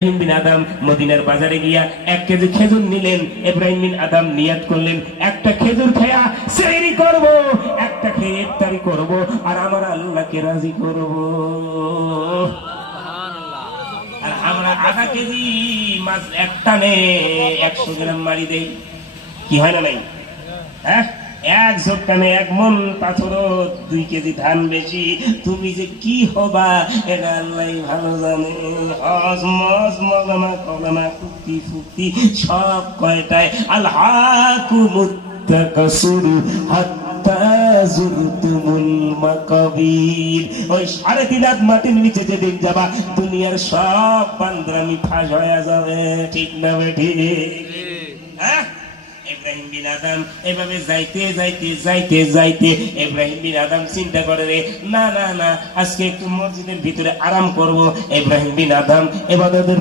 ইব্রাহিম বিন আদম মদিনার বাজারে গিয়া 1 কেজি খেজুর নিলেন। ইব্রাহিম বিন আদম নিয়াত করলেন, একটা খেজুর খেয়া সেহরি করব, একটা খেয়ে ইফতারি করব, আর আমার আল্লাহকে রাজি করব। আর আমরা আধা কেজি মাছ একটা নে 100 গ্রাম মারি দেই, কি হয় না নাই? হ্যাঁ, এক ঝোটকানে 1 মন পাথরও 2 কেজি ধান বেশি, তুমি যে কি হবা এটা আল্লাহ ভালো জানে। হজ মজ মগমা কগমা ফুক্তি ফুক্তি সব কয়টায় আল্লাহকুমুত তাকাসুর হাত্তা যুরতুমুল মাকাবির। ওই 3.5 হাত মাটির নিচে যেদিন যাবা দুনিয়ার সব বান্দরামি ফাঁস হয়ে যাবে, ঠিক না বেঠি? হ্যাঁ, ইব্রাহিম বিন আদম এভাবে যাইতে যাইতে যাইতে যাইতে ইব্রাহিম বিন আদম চিন্তা করে, রে না না না, আজকে একটু মসজিদের ভিতরে আরাম করব। ইব্রাহিম বিন আদম ইবাদতের